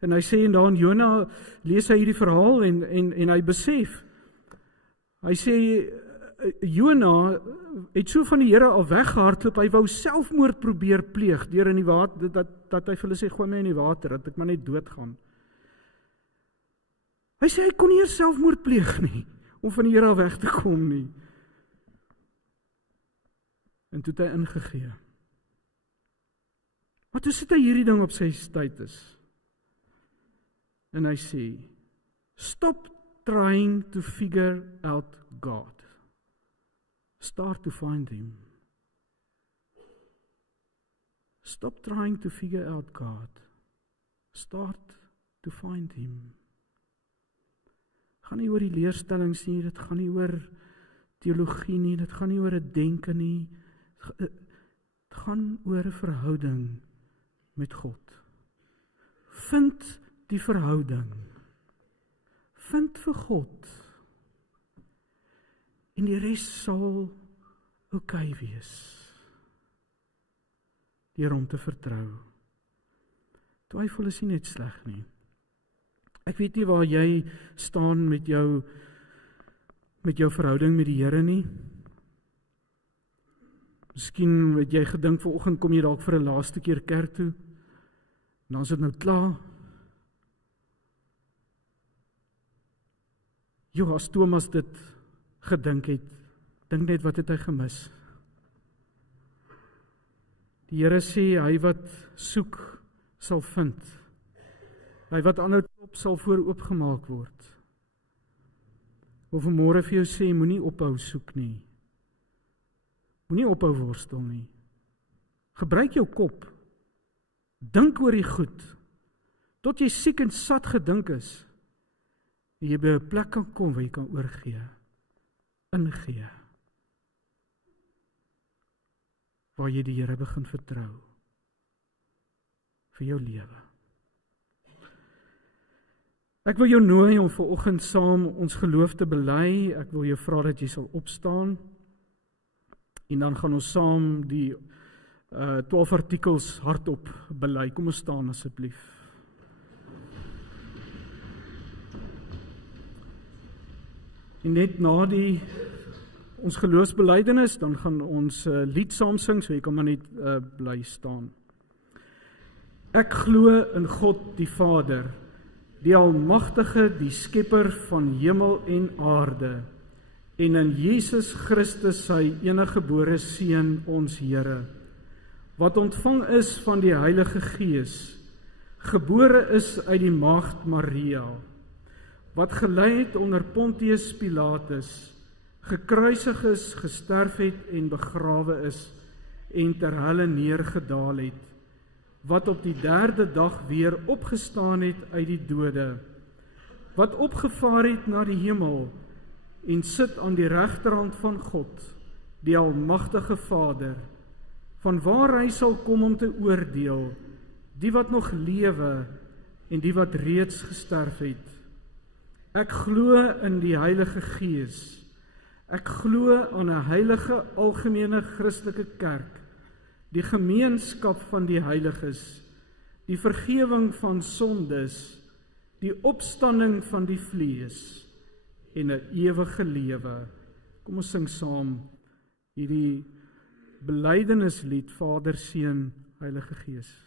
hy sê en daar in Jona lees hy hierdie verhaal en hy besef. Hy sê Jona het so van die Here al weggehardloop, hy wou selfmoord probeer pleeg deur in die water dat hy vir hulle sê gooi my in die water dat ek maar net doodgaan. Hy sê hy kon nie eers selfmoord pleeg nie om van die Here af weg te kom nie. En toe het hy ingegee. Maar toe sit hy hierdie ding op sy status. En hy sê, stop trying to figure out God. Start to find Him. Stop trying to figure out God. Start to find Him. Het gaan nie oor die leerstellings nie, dit gaan nie oor teologie nie, dit gaan nie oor 'n denke nie. Dit gaan oor 'n verhouding met God. Vind die verhouding. Vind vir God. En die res sal oukei wees. Deur hom te vertrou. Twyfel is nie net sleg nie. Ek weet nie waar jy staan met jou verhouding met die Here nie. Miskien het jy gedink vanoggend kom jy dalk vir 'n laaste keer kerk toe. En dan is dit nou klaar. As Thomas dit gedink het, dink net wat het hy gemis. Die Here sê, hy wat soek, sal vind. Hy wat aanhou klop, sal voor oopgemaak word. Wil vanmôre vir jou sê, moenie ophou soek nie. Moenie ophou worstel nie. Gebruik jou kop. Dink oor die goed. Tot jy siek en sat gedink is. En jy by 'n plek kan kom waar jy kan oorgee. Ingee. waar jy die Here begin vertrou vir jou lewe. Ek wil jou nooi om vanoggend saam ons geloof te bely. Ek wil jou vra dat jy sal opstaan en dan gaan ons saam die 12 artikels hardop bely. Kom ons staan asseblief. En net na ons geloofsbelijdenis, dan gaan ons lied saam sing, so jy kan maar net bly staan. Ek glo in God die Vader, die Almagtige, die Skepper van hemel en aarde, en in Jesus Christus sy eniggebore Seun, ons Here, wat ontvang is van die Heilige Gees, gebore is uit die maagd Maria, wat gelei het onder Pontius Pilatus, gekruisig is, gesterf het en begrawe is, en ter helle neergedaal het, wat op die 3de dag weer opgestaan het uit die dode, wat opgevaar het na die hemel, en sit aan die regterhand van God, die Almagtige Vader, van waar hy sal kom om te oordeel, die wat nog lewe, en die wat reeds gesterf het. Ek glo in die Heilige Gees, ek glo aan 'n heilige algemene Christelike kerk, die gemeenskap van die heiliges, die vergewing van sondes, die opstanding van die vlees en 'n ewige lewe. Kom ons sing saam hierdie belydenislied, Vader, Seun, Heilige Gees.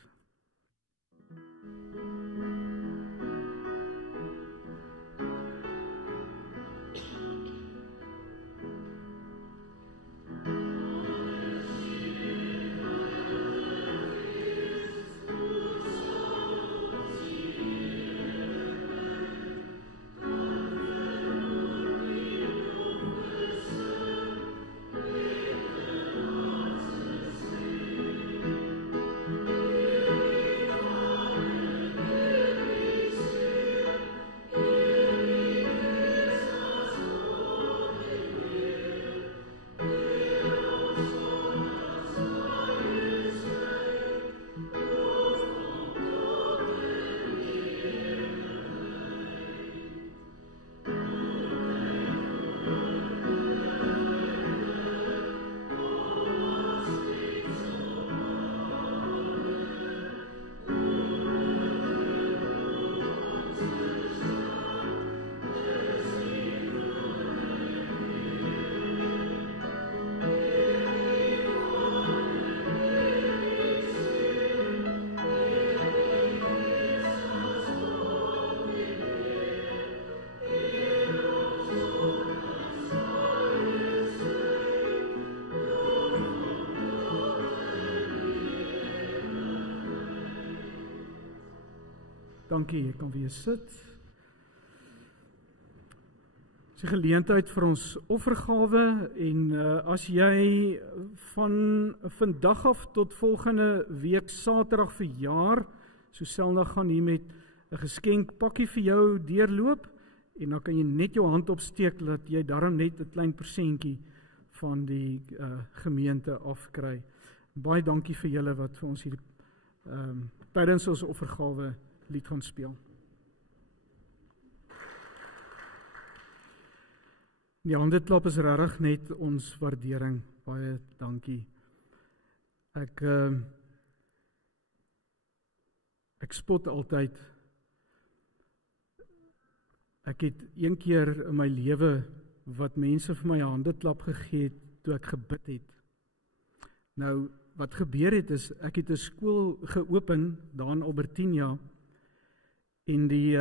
Dankie, jy kan weer sit. Dis 'n geleentheid vir ons offergawe en as jy van vandag af tot volgende week Saterdag verjaar, so Sondag gaan hier met 'n geskenkpakkie vir jou deurloop en dan kan jy net jou hand opsteek dat jy daarom net 'n klein persentjie van die gemeente afkry. Baie dankie vir julle wat vir ons hier tydens ons offergawe lied gaan speel. Die handeklap is regtig net ons waardering. Baie dankie. Ek spot altyd. Ek het een keer in my lewe wat mense vir my handeklap gegee het toe ek gebid het. Nou, wat gebeur het is, ek het 'n skool geopen daar in Albertina. En die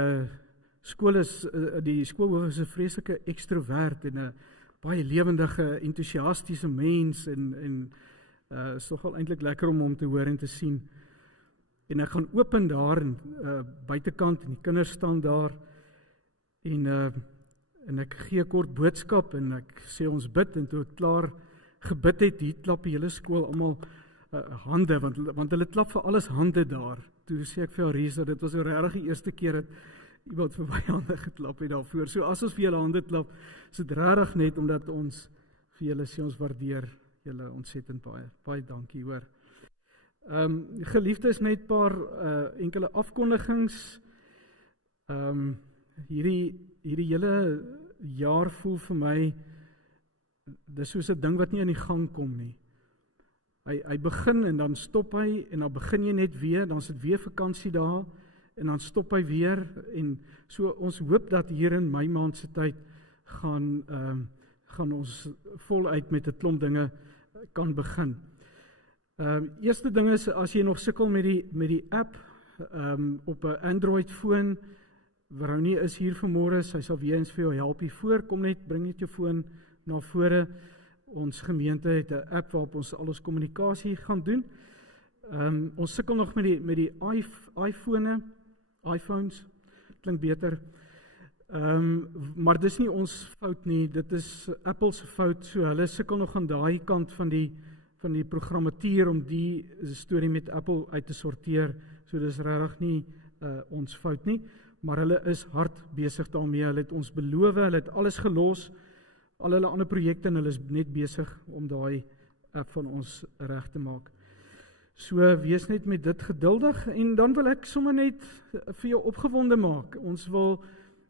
skoolhoof is 'n vreeslike ekstrovert en 'n baie lewendige, entoesiastiese mens en is nogal eintlik lekker om hom te hoor en te sien. En ek gaan open daar en buitekant en die kinders staan daar en ek gee 'n kort boodskap en ek sê ons bid en toe ek klaar gebid het, hier klap die hele skool almal hande want hulle klap vir alles hande daar. Toe sê ek vir Arisa, dit was regtig die eerste keer dat iemand vir my hande geklap het daarvoor. So as ons vir julle hande klap, is dit regtig net omdat ons vir julle sê ons waardeer julle ontsettend baie dankie hoor. Geliefdes, net paar enkele afkondigings. Hierdie hele jaar voel vir my, dis soos 'n ding wat nie in die gang kom nie. Hy begin en dan stop hy, en dan begin jy net weer, dan is dit weer vakansie daar, en dan stop hy weer, en so ons hoop dat hier in Mei maand se tyd gaan ons voluit met 'n klomp dinge kan begin. Eerste ding is, as jy nog sukkel met die app op 'n Android foon, Veronique is hier vanmôre, sy sal weer eens vir jou help hier voor, kom net, bring net jou foon na vore. Ons gemeente het 'n app waarop ons al ons kommunikasie gaan doen. Ons sukkel nog met die iPhones, klink beter. Maar dis nie ons fout nie, dit is Apple se fout, so hulle sukkel nog aan daai kant van die programmatuur om die storie met Apple uit te sorteer, so dis regtig nie ons fout nie, maar hulle is hard besig daarmee, hulle het ons beloof, hulle het alles gelos, al hulle ander projekte, en hulle is net besig om daai app van ons reg te maak. So wees net met dit geduldig, en dan wil ek sommer net vir jou opgewonde maak. Ons wil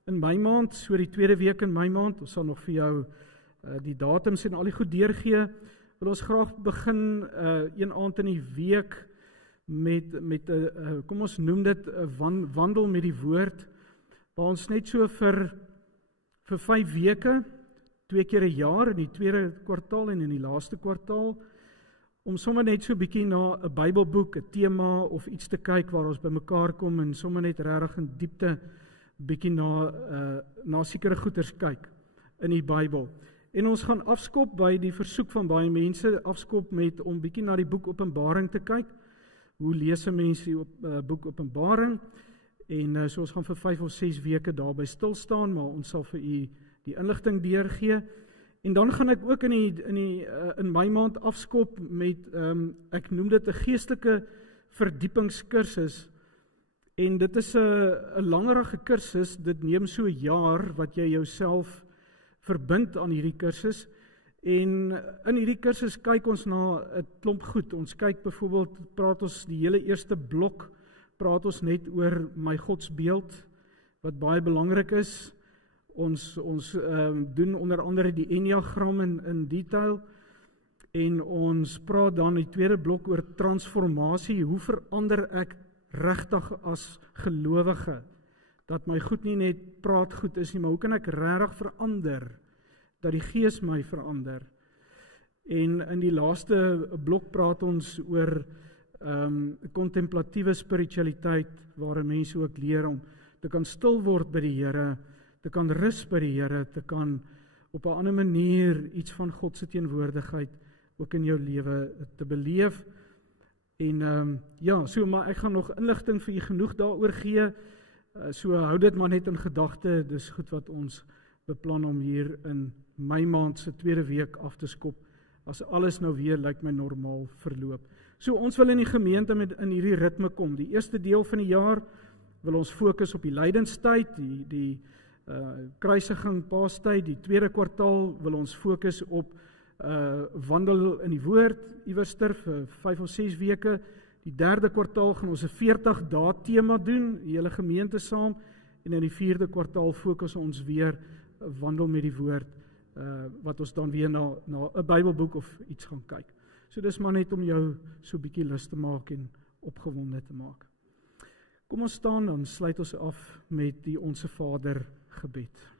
in Mei maand, so die tweede week in Mei maand, ons sal nog vir jou die datums en al die goed deurgee, wil ons graag begin een aand in die week met kom ons noem dit wandel met die woord, waar ons net so vir 5 weke, 2 keer 'n jaar, in die tweede kwartaal en in die laaste kwartaal, om sommer net so 'n bietjie na 'n Bybelboek, 'n tema of iets te kyk waar ons bymekaar kom en sommer net regtig in diepte bietjie na sekere goeters kyk in die Bybel. En ons gaan afskop by die versoek van baie mense, afskop met om bietjie na die boek Openbaring te kyk. Hoe lees 'n mens die boek Openbaring? En so ons gaan vir 5 of 6 weke daarby stil staan, maar ons sal vir u die inligting deurgee. En dan gaan ek ook in Mei maand afskop met ek noem dit 'n geestelike verdiepingskursus. En dit is 'n langerige kursus, dit neem so 'n jaar wat jy jouself verbind aan hierdie kursus. En in hierdie kursus kyk ons na 'n klomp goed. Ons kyk byvoorbeeld, praat ons die hele eerste blok, praat ons net oor my godsbeeld, wat baie belangrik is. Ons doen onder andere die enneagram in detail, en ons praat dan die tweede blok oor transformasie. Hoe verander ek regtig as gelowige? Dat my goed nie net praat goed is nie, maar hoe kan ek regtig verander? Dat die Gees my verander. En in die laaste blok praat ons oor kontemplatiewe spiritualiteit, waar mense ook leer om te kan stil word by die Here, te kan rus by die Here, te kan op 'n ander manier iets van God se teenwoordigheid ook in jou lewe te beleef. En maar ek gaan nog inligting vir u genoeg daaroor gee, so hou dit maar net in gedagte, dis goed wat ons beplan om hier in Mei maand se tweede week af te skop, as alles nou weer lyk my normaal verloop. So ons wil in die gemeente in hierdie ritme kom. Die eerste deel van die jaar wil ons fokus op die lydenstyd, die kruisiging, Paastyd. Die tweede kwartaal wil ons fokus op wandel in die woord, iewerster vir 5 of 6 weke. Die derde kwartaal gaan ons 'n 40 dae tema doen, die hele gemeente saam, en in die vierde kwartaal fokus ons weer wandel met die woord, wat ons dan weer na 'n Bybelboek of iets gaan kyk. So dis maar net om jou so 'n bietjie lus te maak en opgewonde te maak. Kom ons staan, dan sluit ons af met die Onse Vader gebed.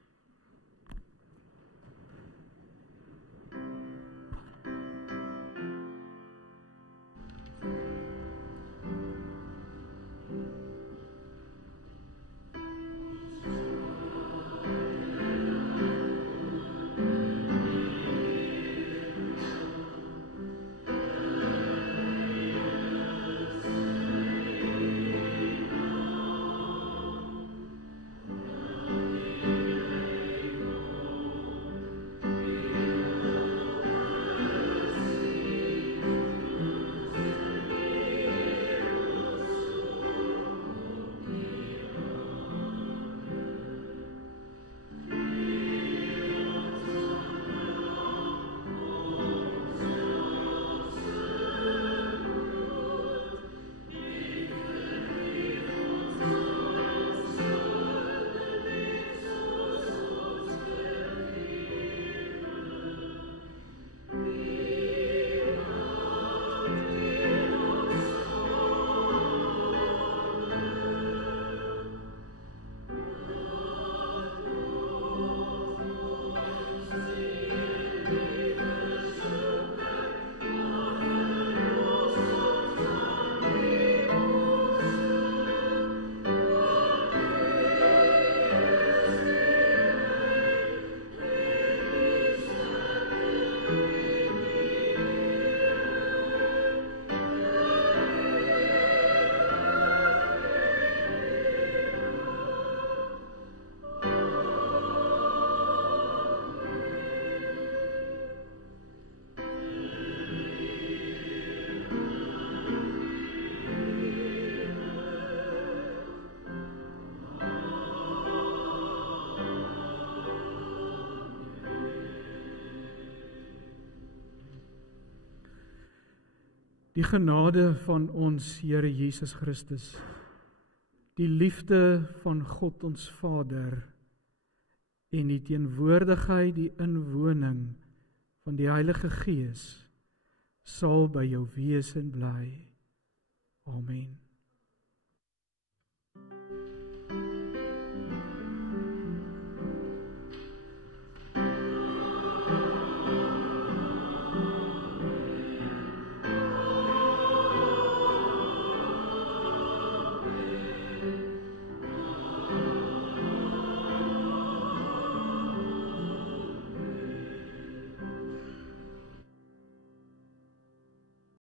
Die genade van ons Here Jesus Christus, die liefde van God ons Vader en die teenwoordigheid, die inwoning van die Heilige Gees sal by jou wees en bly. Amen.